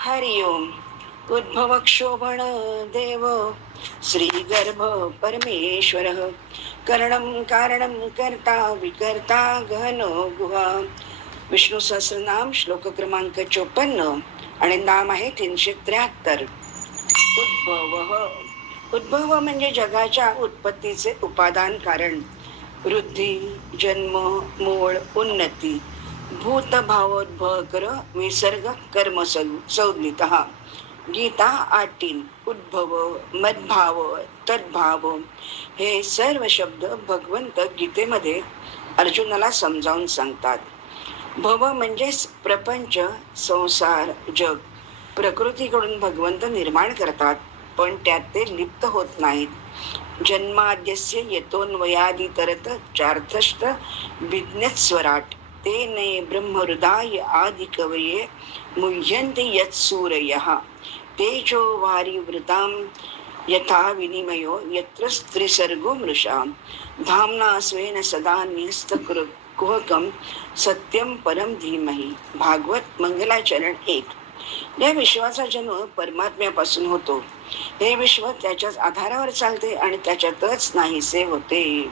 हरि ओम. उद्भव क्षोभण देव श्रीगर्भ परमेश्वर करणं कारणं कर्ता विकर्ता गहनो गुहा. विष्णू सहस्रनाम श्लोक क्रमांक 54 आणि नाम आहे 373. उद्भव म्हणजे जगाच्या उत्पत्तीचे उपादान कारण. वृद्धी, जन्म, मूळ, उन्नती. भूत भावोद्भवकर विसर्ग कर्म संज्ञित. गीता 8. उद्भव, मद्भाव, तद्भाव हे सर्व शब्द भगवंत गीतेमध्ये अर्जुनाला समजावून सांगतात. भव म्हणजे प्रपंच, संसार, जग. प्रकृतीकडून भगवंत निर्माण करतात, पण त्यात ते लिप्त होत नाहीत. जन्माद्यस्य यतोन्वयादितरत चार्थश्च विज्ञस्वराट तेने ब्रह्महृदाय आदि कवये मुह्यन्ति यत्सूरयः तेजो वारिवृतां यथा विनिमयो यत्र त्रिसर्गो मृषा धाम्ना स्वेन सदा न्यस्तकुहकं सत्यम परम धीमहि. भागवत मंगलाचरण 1. या विश्वाचा जन्म परमात्म्यापासून होतो. हे विश्व त्याच्याच आधारावर चालते आणि त्याच्यातच नाहीसे होते.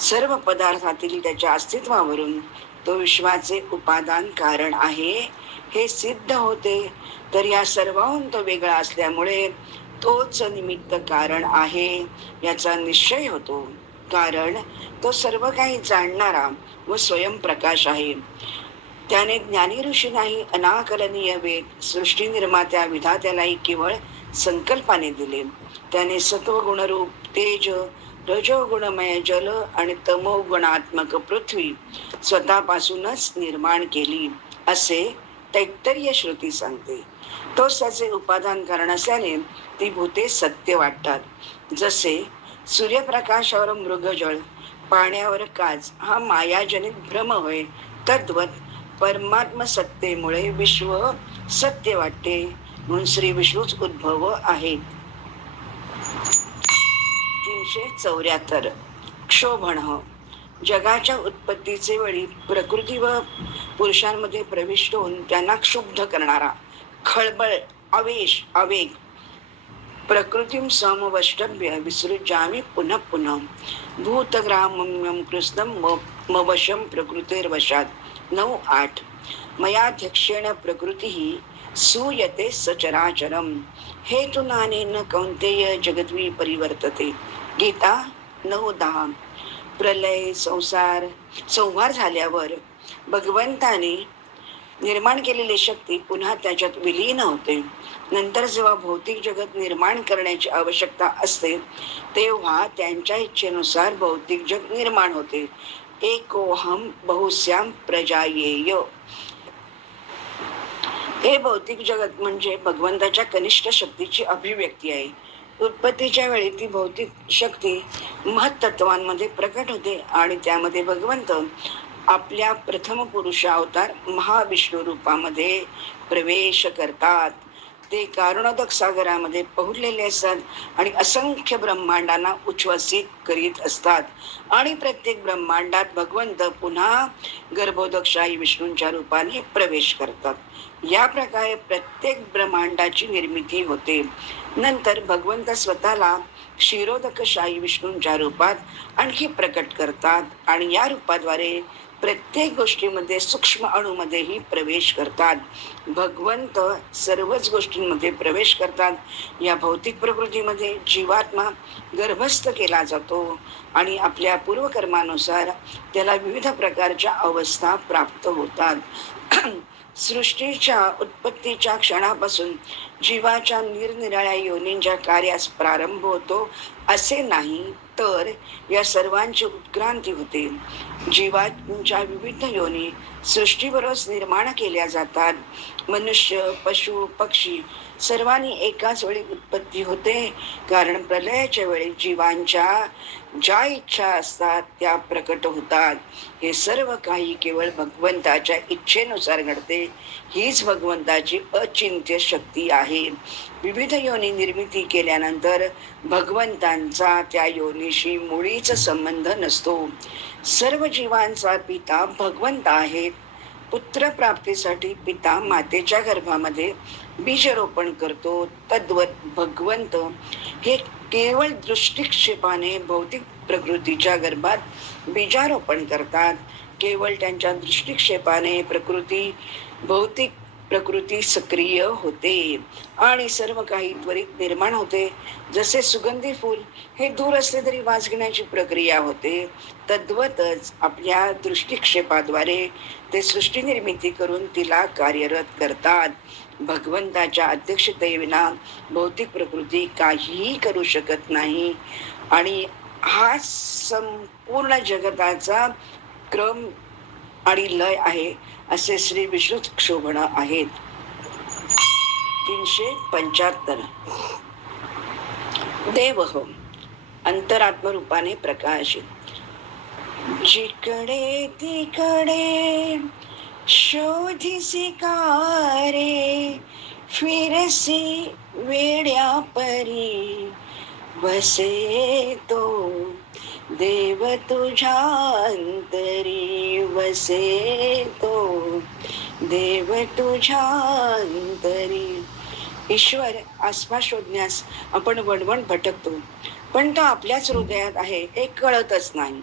सर्व पदार्थातील त्याच्या अस्तित्वावरून तो विश्वाचे उपादान कारण आहे हे सिद्ध होते. तर या सर्वाहून तो वेगळा असल्यामुळे तोच निमित्त कारण आहे याचा निश्चय होतो. कारण तो सर्व काही जाणणारा व स्वयंप्रकाश आहे. त्याने ज्ञानी ऋषी नाही अनाकलनीय वेद सृष्टी निर्मात्या विधात्यालाही केवळ संकल्पाने दिले. त्याने सत्वगुणरूप तेज, रजोगुणमय जल आणि तमोगुणात्मक पृथ्वी स्वतःपासूनच निर्माण केली असे तैत्तरीय श्रुती सांगते. तोच त्याचे उपादान कारण असल्याने ती भूते सत्य वाटतात. जसे सूर्यप्रकाशावर मृगजळ, पाण्यावर काच हा मायाजनित भ्रम होय, तद्वत परमात्म सत्तेमुळे विश्व सत्य वाटते. म्हणून श्री विष्णूच उद्भव आहेत. 374. क्षोभण. जगाच्या उत्पत्तीचे वेळी प्रकृती व पुरुषांमध्ये प्रविष्ट होऊन त्यांना क्षुब्ध करणारा खळबळ, आवेश, आवेग. प्रकृतीं समवष्टभ्य विसृजामि पुनः पुनः भूतग्राम्यं कृष्णं मवशं प्रकृतेर्वशात्. 9-8. मयाध्यक्षेण प्रकृतिः सूयते सचराचरम् हेतुनानेन कौन्तेय जगद्वी परिवर्तते. गीता 9-10. प्रलय, संहार झाल्यावर भगवंताने निर्माण केलेली शक्ती पुन्हा त्याच्यात विलीन होते. नंतर जेव्हा भौतिक जगत निर्माण करण्याची आवश्यकता असते तेव्हा त्यांच्या इच्छेनुसार भौतिक जग निर्माण होते. एकोहम बहुस्याम प्रजायेय. हे भौतिक जगत म्हणजे भगवंताच्या कनिष्ठ शक्तीची अभिव्यक्ती आहे. उत्पत्तीच्या वेळी ती भौतिक शक्ती महत्त्वांमध्ये प्रकट होते आणि त्यामध्ये भगवंत आपल्या प्रथम पुरुष अवतार महाविष्णू रूपामध्ये प्रवेश करतात. ते कारुणोदक सागरामध्ये पोहलेले असतात आणि असंख्य ब्रह्मांडांना उच्छ्वसित करीत असतात. आणि प्रत्येक ब्रह्मांडात भगवंत पुन्हा गर्भोदकशाही विष्णूंच्या रूपाने प्रवेश करतात. या प्रकारे प्रत्येक ब्रह्मांडाची निर्मिती होते. नंतर भगवंत स्वतःला क्षीरोदकशाही विष्णूंच्या रूपात आणखी प्रकट करतात आणि या रूपाद्वारे प्रत्येक गोष्टीमध्ये सूक्ष्म अणूमध्येही प्रवेश करतात. भगवंत सर्वच गोष्टींमध्ये प्रवेश करतात. या भौतिक प्रकृतीमध्ये जीवात्मा गर्भस्थ केला जातो आणि आपल्या पूर्वकर्मानुसार त्याला विविध प्रकारच्या अवस्था प्राप्त होतात. सृष्टीच्या उत्पत्तीच्या क्षणापासून जीवाच्या निरनिराळ्या योनींच्या कार्यास प्रारंभ होतो असे नाही, तर या सर्वांची उत्क्रांती होते. जीवांच्या विविध योनी सृष्टीबरोबर निर्माण केल्या जातात. मनुष्य, पशु, पक्षी सर्वांनी एकाच वेळी उत्पत्ती होते, कारण प्रलयाच्या वेळी जीवांच्या ज्या इच्छा असतात त्या प्रकट होतात. हे सर्व काही केवळ भगवंताच्या इच्छेनुसार घडते. हीच भगवंताची अचिंत्य शक्ती आहे. विविध योनी निर्मिती केल्यानंतर भगवंतांचा त्या योनीशी मुळीच संबंध नसतो. सर्व जीवांचा पिता भगवंत आहेत. पुत्र प्राप्तीसाठी पिता मातेच्या गर्भामध्ये बीजरोपण करतो, तद्वत भगवंत हे केवळ दृष्टिक्षेपाने भौतिक प्रकृतीच्या गर्भात बीजारोपण करतात. केवळ त्यांच्या दृष्टिक्षेपाने भौतिक प्रकृती सक्रिय होते आणि सर्व काही त्वरित निर्माण होते. जसे सुगंधी फूल हे दूर असले तरी वास घेण्याची प्रक्रिया होते, तद्वतच आपल्या दृष्टिक्षेपाद्वारे ते सृष्टी निर्मिती करून तिला कार्यरत करतात. भगवंताच्या अध्यक्षतेविना भौतिक प्रकृती काहीही करू शकत नाही आणि हा संपूर्ण जगताचा क्रम आणि लय आहे असे श्री विष्णू क्षोभण आहेत. 375 देव अंतरात्मरूपाने प्रकाशित. जिकडे तिकडे शोधिसी कारे, फिरसी वेड्या परी, वसे तो देव तुझ्या अंतरी, वसे तो देव तुझ्या अंतरी. ईश्वर आसपास शोधण्यास आपण वणवण भटकतो, पण तो आपल्याच हृदयात आहे हे कळतच नाही.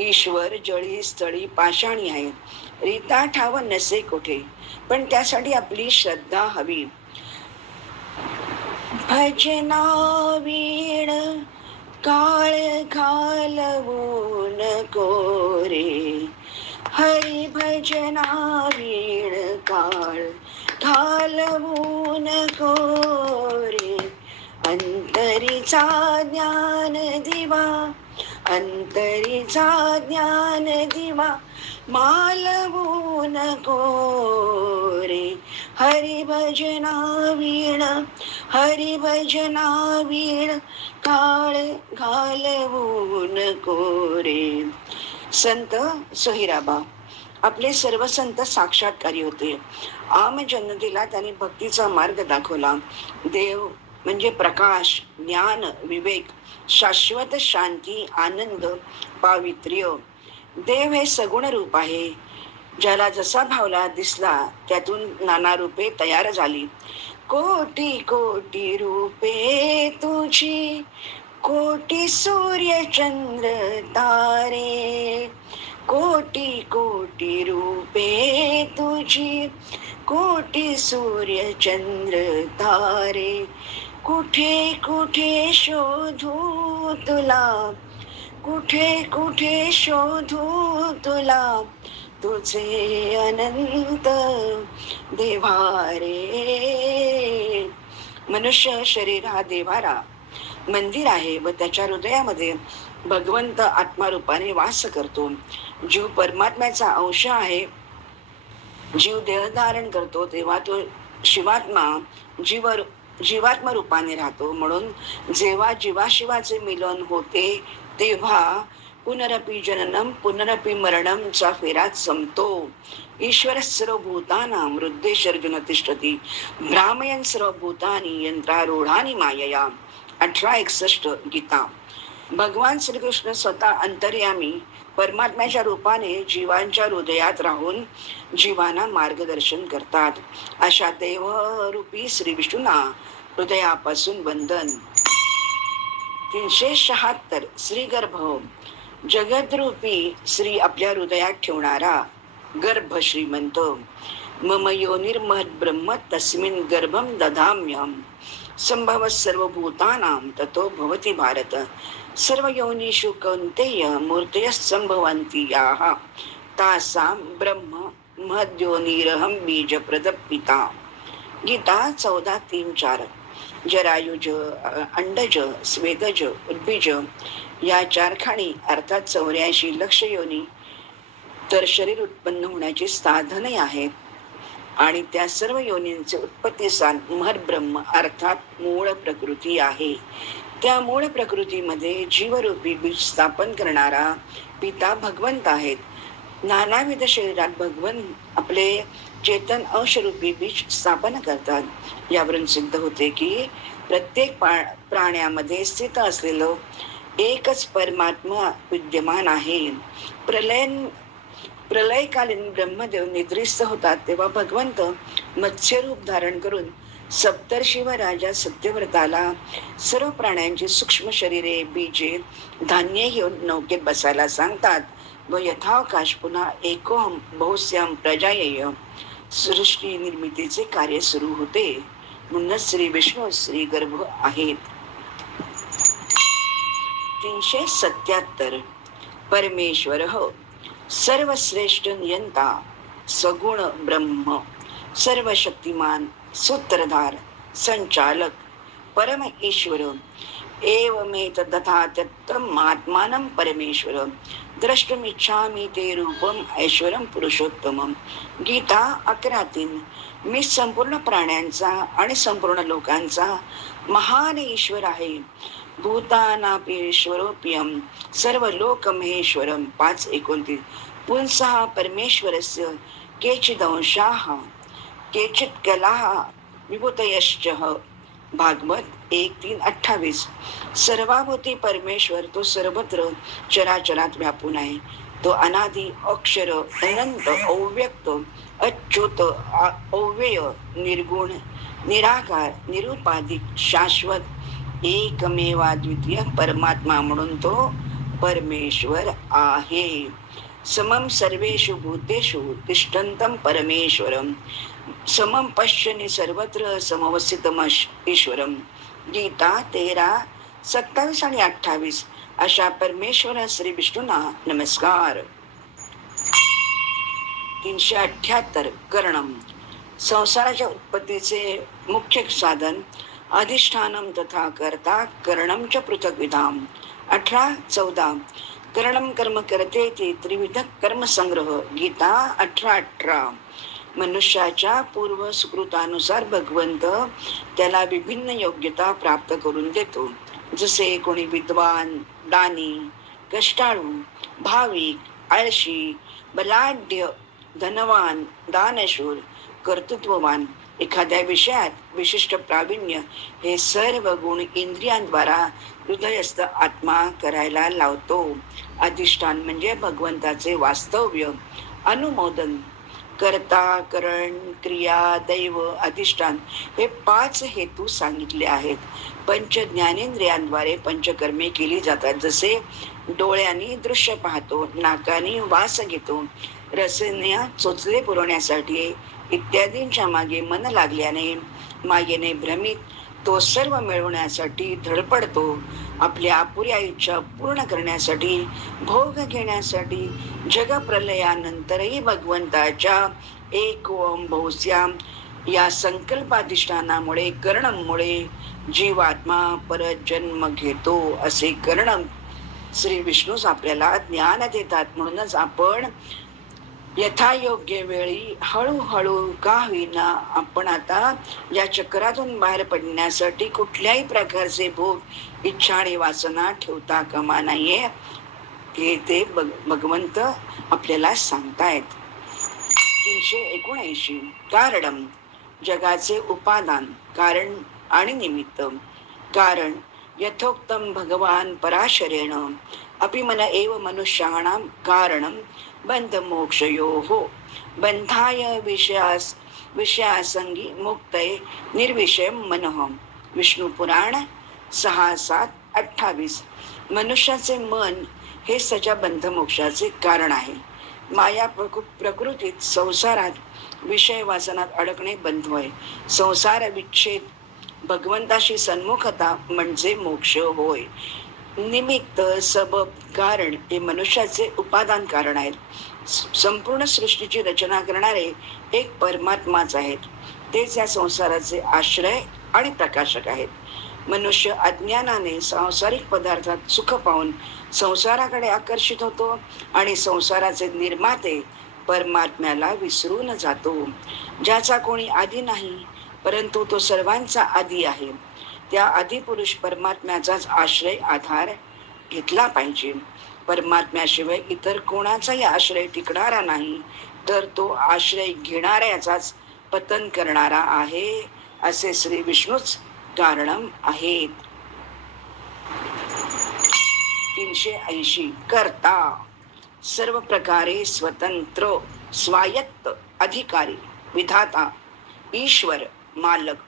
ईश्वर जळी स्थळी पाषाणी आहे, रीता ठाव नसे कोठे, पण त्यासाठी आपली श्रद्धा हवी. भजना वीण काळ घालवू नको रे, हरी भजना वीण काळ घालवू नको रे. अंतरीचा ज्ञान दिवा, अंतरीचा ज्ञान दिवा मालवू नको रे. हरी भजना वीण, हरी भजना वीण काळ घालवू नको रे. संत सोहिराबा आपले सर्व संत साक्षात्कारी होते. आम जनतेला त्यांनी भक्तीचा मार्ग दाखवला. देव म्हणजे प्रकाश, ज्ञान, विवेक, शाश्वत शांती, आनंद, पावित्र्य. देव हे सगुण रूप आहे. ज्याला जसा भावला दिसला त्यातून नाना रूपे तयार झाली. कोटी कोटी रूपे तुझी, कोटी सूर्य चंद्र तारे. कोटी कोटी रूपे तुझी, कोटी सूर्य चंद्र तारे. कुठे कुठे शोधू तुला, कुठे कुठे शोधू तुला, तुझे अनंत देवारे. मनुष्य शरीर हा देवारा मंदिर आहे व त्याच्या हृदयामध्ये भगवंत आत्मारूपाने वास करतो. जीव परमात्म्याचा अंश आहे. जीव देह धारण करतो तेव्हा तो जीवात्मा रूपाने राहतो. म्हणून जेव्हा जीवाशिवाचे मिलन होते तेव्हा पुनरपि जननम पुनरपि मरणमचा फेरा संपतो. ईश्वर सर्वभूतानां हृदयेषर्जुन तिष्ठति, भ्रामयन् सर्वभूतानि यंत्रारूढानि मायया. 1861 गीता. भगवान श्रीकृष्ण स्वतः अंतर्यामी परमात्म्याच्या रूपाने जीवांच्या हृदयात राहून जीवांना मार्गदर्शन करतात. अशा देवरूपी श्री विष्णूंना हृदयापासून वंदन. 376 श्रीगर्भ. जगद्रूपी श्री आपल्या हृदयात ठेवणारा गर्भ श्रीमंत. मम योनिर्महद् ब्रह्म तस्मिन् गर्भं दधाम्यहम्, संभव सर्वभूतानां ततो भवति भारत. सर्व योनिषु कौन्तेय मूर्तयः संभवन्ति याः, तासां ब्रह्म महद्योनिरहं बीजप्रद पिता. गीता 14:3-4. जरायुज, अंडज, स्वेदज, उद्भिज या 4 खाणी अर्थात 84 लक्ष योनी तर शरीर उत्पन्न होण्याची साधने आहेत आणि त्या सर्व योनींचे उत्पत्ती स्थान महर्ब्रह्म अर्थात मूळ प्रकृती आहे. त्या मूळ प्रकृतीमध्ये जीवरूपी बीज स्थापन करणारा पिता भगवंत आहेत. नानाविध शरीरात भगवंत आपले चेतन अंशरूपी बीज स्थापन करतात. यावरून सिद्ध होते की प्रत्येक प्राण्यामध्ये स्थित असलेलं एकच परमात्मा विद्यमान आहे. प्रलयकालीन ब्रह्मदेव निद्रिस्त होतात तेव्हा भगवंत मत्स्यरूप धारण करून सप्तर्षी व राजा सत्यव्रताला सर्व प्राण्यांची सूक्ष्म शरीरे, बीजे, धान्य घेऊन नौकेत बसायला सांगतात व यथावकाश पुन्हा एकोहम बहुस्याम प्रजायेय सृष्टी निर्मितीचे कार्य सुरू होते. म्हणूनच श्री विष्णू श्री गर्भ आहेत. 377 परमेश्वर सर्वश्रेष्ठ नियंता सगुण ब्रह्म सर्वशक्तिमान सूत्रधार संचालक परम ईश्वर एवमेतदथात्यत्तम आत्मानं परमेश्वर द्रष्टुमिच्छामि ते रूपम ऐश्वरम पुरुषोत्तमम. गीता 11:3. मी संपूर्ण प्राण्यांचा आणि संपूर्ण लोकांचा महान ईश्वर आहे. भूतानापीश्वरोऽप्यं सर्वलोक महेश्वरम 5:29. पुंसः परमेश्वरस्य केचिदंशाः केचित् कलाः विभूतयश्च. भागवत 1:3-28. सर्वाभूती परमेश्वर तो सर्वत्र चराचरात व्यापून आहे. तो अनादि, अक्षर, अनंत, अव्यक्त, अच्युत, अव्यय, निर्गुण, निराकार, निरुपाधिक, शाश्वत, एकमेवाद्वितीय परमात्मा म्हणून तो परमेश्वर आहे. समम सर्वेषु भूतेषु तिष्ठन्तं परमेश्वरम समम पश्यनि सर्वत्र समवस्थितम ईश्वरम. गीता 13:27 आणि 28. अशा परमेश्वर श्री विष्णूंना नमस्कार. 378 करणम. संसाराच्या उत्पत्तीचे मुख्य साधन अधिष्ठानम तथा कर्ता करणम च पृथक विधाम. 18:14 करणम कर्म करते ते त्रिविध कर्म संग्रह. गीता 18:18. मनुष्याच्या पूर्व सुकृतानुसार भगवंत त्याला विभिन्न योग्यता प्राप्त करून देतो. जसे कोणी विद्वान, दानी, कष्टाळू, भाविक, आळशी, बलाढ्य, धनवान, दानशूर, कर्तृत्ववान, एखाद्या विषयात विशिष्ट प्रावीण्य, हे सर्व गुण इंद्रियांद्वारा हृदयस्थ आत्मा करायला लावतो. अधिष्ठान म्हणजे भगवंताचे वास्तव्य. अनुमोदन कर्ता, करण, क्रिया, दैव, अधिष्ठान हे 5 हेतू सांगितले आहेत. पंच ज्ञानेंद्रियांद्वारे पंचकर्मे केली जातात. जसे डोळ्यांनी दृश्य पाहतो, नाकाने वास घेतो, रसने चोचले पुरवण्यासाठी इत्यादींच्या मागे मन लागल्याने मायेने भ्रमित तो सर्व मिळवण्यासाठी धडपडतो. आपल्या अपुऱ्या इच्छा पूर्ण करण्यासाठी, भोग घेण्यासाठी जगप्रलयानंतरही भगवंताच्या एक ओम बहुस्याम या संकल्पाधिष्ठानामुळे करणमुळे जीवात्मा परत जन्म घेतो. असे करण श्री विष्णूच आपल्याला ज्ञान देतात. म्हणूनच आपण यथायोग्य वेळी हळूहळू का होईना आपण आता या चक्रातून बाहेर पडण्यासाठी कुठल्याही प्रकारचे भोग, इच्छा आणि वासना ठेवता कामा नाहीये. हे ते भगवंत आपल्याला सांगतायत. 379 कारणम जगाचे उपादान, कारण आणि निमित्त. कारण यथोक्तम भगवान पराशरेण अपि मन एव मनुष्याणां कारणं बंध मोक्षयोः बंधाय विषयासंगी मुक्तये निर्विषयम मनः. विष्णू पुराण 6:7-28. मनुष्याचे मन हे सच्या बंध मोक्षाचे कारण आहे. माया प्रकृतीत संसारात विषय वासनात अडकणे बंध होय. संसार विच्छेद भगवंताशी सन्मुखता म्हणजे मोक्ष होय. निमित्त, सबब, कारण हे मनुष्याचे उपादान कारण आहेत. संपूर्ण सृष्टीची रचना करणारे एक परमात्माच आहेत. तेच या संसाराचे आश्रय आणि प्रकाशक आहेत. मनुष्य अज्ञानाने सांसारिक पदार्थात सुख पाहून संसाराकडे आकर्षित होतो आणि संसाराचे निर्माते परमात्म्याला विसरून जातो. ज्याचा कोणी आदी नाही, परंतु तो सर्वांचा आदी आहे. त्या आदिपुरुष परमात्म्याचाच आश्रय आधार घेतला पाहिजे. परमात्म्याशिवाय इतर कोणाचाही आश्रय टिकणारा नाही, तर तो आश्रय घेणाऱ्याचाच पतन करणारा आहे. असे श्री विष्णूच कारणम आहेत. 380 कर्ता सर्व प्रकारे स्वतंत्र स्वायत्त अधिकारी विधाता ईश्वर मालक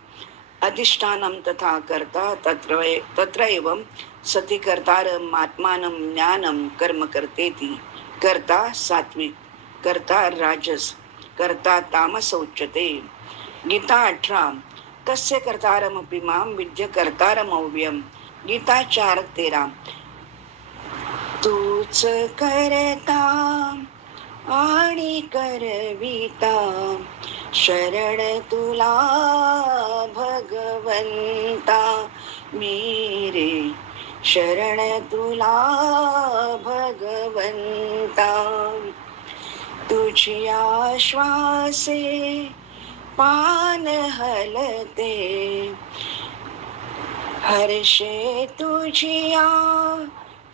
अधिष्ठानं तथा कर्ता तत्र एवं सति कर्तारम् आत्मानं ज्ञानं कर्म कर्तेति कर्ता सात्विक कर्ता राजस कर्ता तामस उच्यते. गीता 18 तस्य कर्तारमपि मां विद्य कर्तारमव्ययम्. गीता 4:13 तूच करता आणि करविता शरण तुला भगवंता मेरे शरण तुला भगवंता. तुझी आश्वासे पान हलते हर्षे तुझिया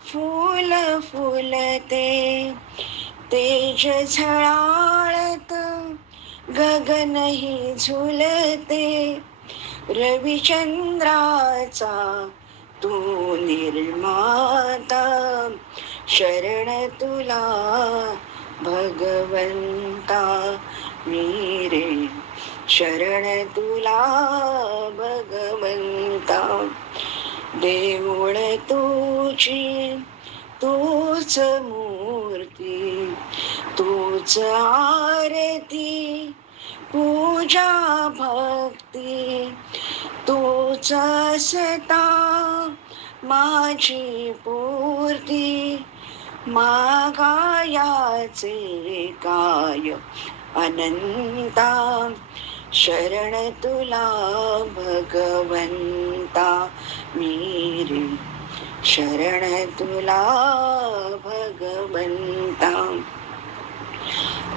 फूल फुलते. तेज झळाळत गगनही झुलते रविचंद्राचा तू निर्माता शरण तुला भगवंता मेरे शरण तुला भगवंता. देऊळ तुझी तूच मूर्ती तूच आरती पूजा भक्ती तूच असता माझी पूर्ती. मागायाचे काय अनंता शरण तुला भगवंता मेरे शरण तुला भगवंता.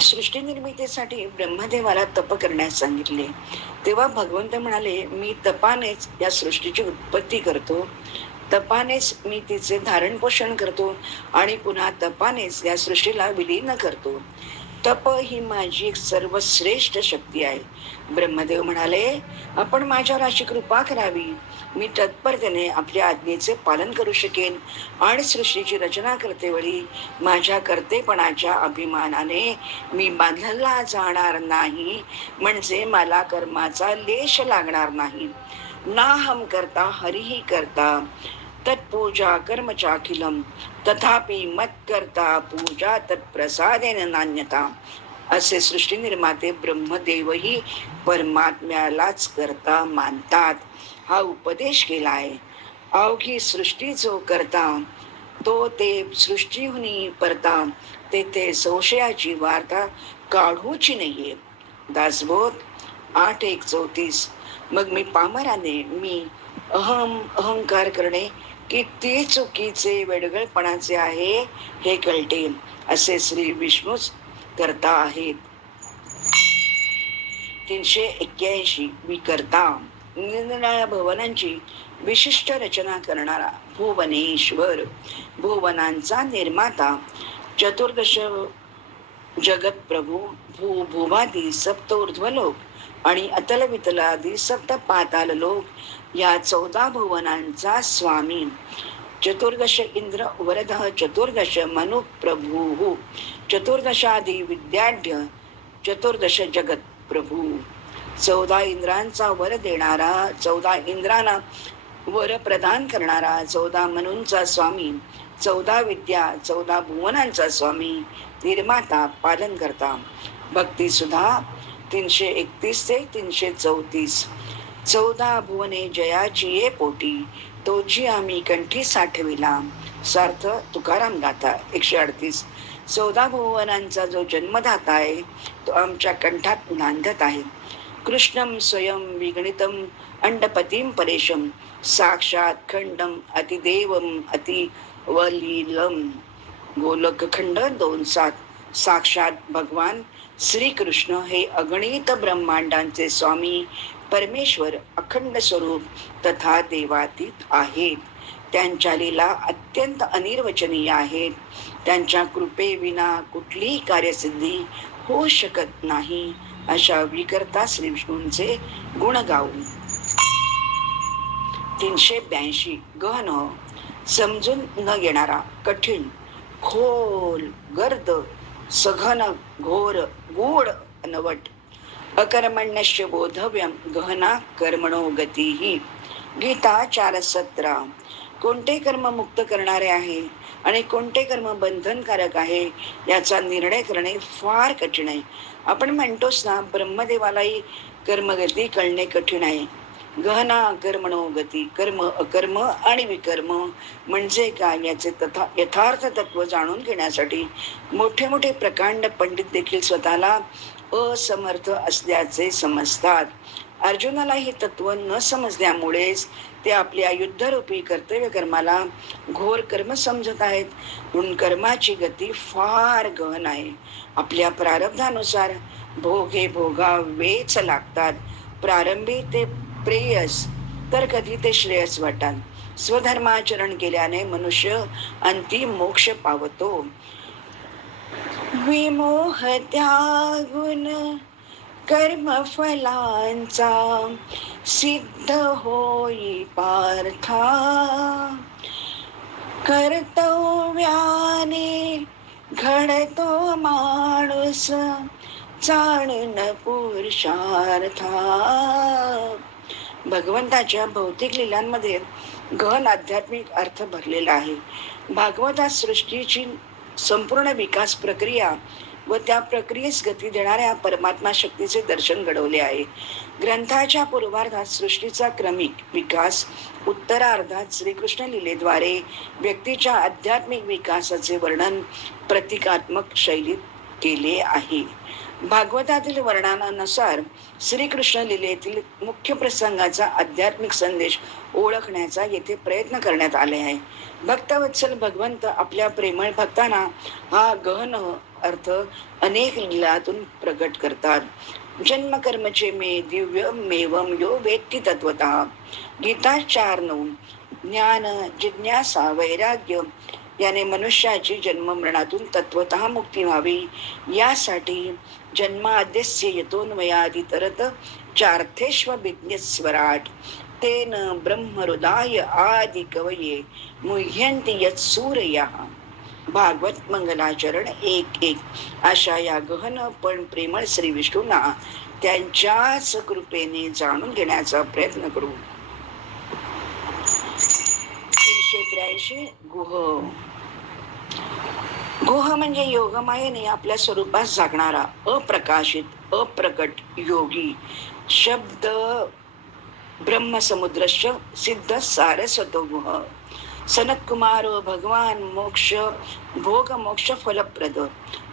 सृष्टी निर्मितीसाठी ब्रह्मदेवाला तप करण्यास सांगितले. तेव्हा भगवंत म्हणाले, मी तपानेच या सृष्टीची उत्पत्ती करतो, तपानेच मी तिचे धारण पोषण करतो आणि पुन्हा तपानेच या सृष्टीला विलीन करतो. तप ही माझी एक सर्वश्रेष्ठ शक्ती आहे. ब्रह्मदेव म्हणाले, आपण माझ्यावर अशी कृपा करावी, मी तत्परतेने आपल्या आज्ञेचे पालन करू शकेन आणि सृष्टीची रचना करतेवेळी माझ्या कर्तेपणाच्या अभिमानाने मी बांधला जाणार नाही, म्हणजे मला कर्माचा लेश लागणार नाही. नाहम करता हरिही करता तत्पूजा कर्मचाखिलम तथापि मत करता पूजा तत्प्रसादेन नान्यता. असे सृष्टी निर्माते ब्रह्मदेवही परमात्म्यालाच करता मानतात. हा उपदेश केला आहे. अवघी सृष्टी जो करता तो ते सृष्टीहुनी परता, तेथे संशयाची वार्ता काढूची नाहीये. दासबोध 8:1-34. मग मी पामराने मी अहंकार करणे किती चुकीचे वेडगळपणाचे आहे हे कळते. असे श्री विष्णूच करता आहेत. 381 विकर्ता निरनिराळ्या भुवनांची विशिष्ट रचना करणारा भुवनेश्वर, भुवनांचा निर्माता, चतुर्दश जगत प्रभू, भूभुवादी सप्तऊर्ध्वलोक आणि अतल वितलादी सप्त पाताल लोक या 14 भुवनांचा स्वामी, चतुर्दश इंद्र वरद, चतुर्दश मनु प्रभू, चतुर्दशादी विद्याढ्य, चतुर्दश जगत प्रभू, 14 इंद्रांचा वर देणारा, 14 इंद्रांना वर प्रदान करणारा, 14 मनूंचा स्वामी, 14 विद्या, 14 भुवनांचा स्वामी, निर्माता, पालन करता. भक्ती सुधा 331-334. 14 भुवने जयाची ये पोटी, तोची आम्ही कंठी साठविला. सार्थ तुकाराम गाथा 138. 14 भुवनांचा जो जन्मदाता आहे तो आमच्या कंठात नांदत आहे. कृष्णम स्वयं विगणितम अंडपतीम परेशम, साक्षात खंडम अतिदेवम अतिवलीलम. गोलकखंड 2:7. साक्षात भगवान श्रीकृष्ण हे अगणित ब्रह्मांडांचे स्वामी परमेश्वर अखंड स्वरूप तथा देवातीत आहेत. त्यांच्या लीला अत्यंत अनिर्वचनीय आहेत. त्यांच्या कृपेविना कुठलीही कार्यसिद्धी होऊ शकत नाही. अशा विकर्ता श्री विष्णूंचे गुण गाऊ. 382 गहन समजून न येणारा कठीण खोल गर्द सघन घोर गूढ अनवट अकर्मण्यस्य बोधव्यम गहना कर्मणो गतीही. गीता 4:17. कोणते कर्म मुक्त करणारे आहे आणि कोणते कर्म बंधनकारक आहे याचा निर्णय करणे फार कठीण आहे. आपण म्हणतोच ना, ब्रह्मदेवालाही कर्मगती कळणे कठीण आहे. गहना कर्मणो गती. कर्म अकर्म आणि विकर्म म्हणजे काय याचे यथार्थ तत्व जाणून घेण्यासाठी मोठे मोठे प्रकांड पंडित देखील स्वतःला असमर्थ असल्याचे समजतात. अर्जुनाला हे तत्व न समजल्यामुळेच ते आपल्या युद्धरूपी कर्तव्य कर्माला घोर कर्म समजत आहेत. म्हणून कर्माची गती फार गहन आहे. आपल्या प्रारब्धानुसार भोग हे भोगावेच लागतात. प्रारंभी ते प्रेयस तर कधी ते श्रेयस वाटतात. स्वधर्माचरण केल्याने मनुष्य अंतिम मोक्ष पावतो. विमोह त्यागुण कर्मफलांचा सिद्ध होई पार्था. कर्तव्याने घडतो माणूस जाणून पुरुषार्था. भगवंताच्या भौतिक लीलांमध्ये गहन आध्यात्मिक अर्थ भरलेला आहे. भागवतात सृष्टीची संपूर्ण विकास प्रक्रिया व त्या प्रक्रियेस गती देणाऱ्या परमात्मा शक्तीचे दर्शन घडवले आहे. ग्रंथाच्या पूर्वार्धात सृष्टीचा क्रमिक विकास, उत्तरार्धात श्रीकृष्ण लीलेद्वारे व्यक्तीच्या आध्यात्मिक विकासाचे वर्णन प्रतिकात्मक शैलीत केले आहे. भागवतातील वर्णनानुसार श्रीकृष्ण लीलेतील मुख्य प्रसंगाचा आध्यात्मिक संदेश ओळखण्याचा येथे प्रयत्न करण्यात आले आहे. भक्तवत्सल भगवंत आपल्या प्रेमळ भक्तांना हा गहन अर्थ अनेक लीलातून प्रकट करतात. जन्मकर्मचे मे दिव्यमेवं यो वेत्ति तत्वतः. गीता 4:9. ज्ञान, जिज्ञासा, वैराग्य याने मनुष्याची जन्म मरणातून तत्वतः मुक्ती व्हावी यासाठी जन्माद्यस्य यतोन्वयादितरत चार्थेष्वभिज्ञस्वराट तेन ब्रह्महृदाय आदि कवये मुह्यन्ति यत्सूरयः. भागवत मंगलाचरण 1:1. अशा या गहन पण प्रेमळ श्री विष्णूंना त्यांच्याच कृपेने जाणून घेण्याचा प्रयत्न करू. 383. गुह. गुह म्हणजे योगमायेने आपल्या स्वरूपात जागणारा अप्रकाशित अप्रकट योगी. शब्द ब्रह्मसमुद्रस्य सिद्ध सारस्वतो गुह. सनत कुमारो भगवान मोक्ष भोग मोक्ष फलप्रद.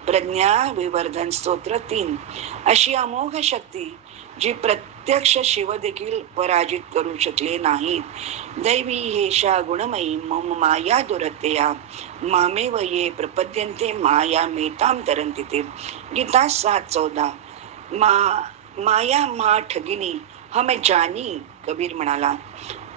प्रज्ञा विवर्धन स्तोत्र 3. अशी अमोघ शक्ती जी प्रत्यक्ष शिव देखील पराजित करू शकले नाहीत. दैवी हेशा गुणमयी मम माया दुरत्या मामेव ये प्रपद्यन्ते माया मेताम तरन्ति ते. गीता 7:14. माया मा ठगिनी हम जानी, कबीर म्हणाला.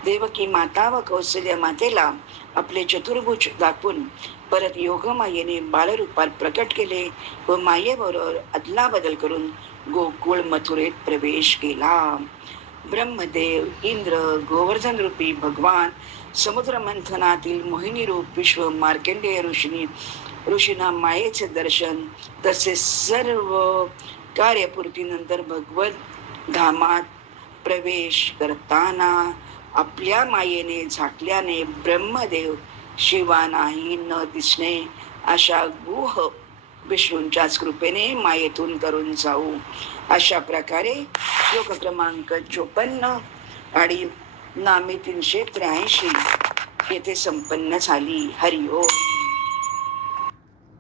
देवकी माता व कौसल्य मातेला आपले चतुर्भुज दाखवून परत योगमायेने बालरूपात प्रकट केले व मायेबरोबर अदला बदल करून गोकुळ मथुरेत प्रवेश केला. ब्रह्मदेव, इंद्र, गोवर्धन रूपी भगवान, समुद्र मंथनातील मोहिनी रूप विश्व, मार्कंडेय ऋषींना मायेचे दर्शन, तसे सर्व कार्यपूर्तीनंतर भगवत धामात प्रवेश करताना आपल्या मायेने झाकल्याने ब्रह्मदेव शिवानाही न दिसणे अशा गुह विष्णूंच्याच कृपेने मायेतून तरुण जाऊ. अशा प्रकारे श्लोक क्रमांक 54 आणि नामे 383 येथे संपन्न झाली. हरिओम.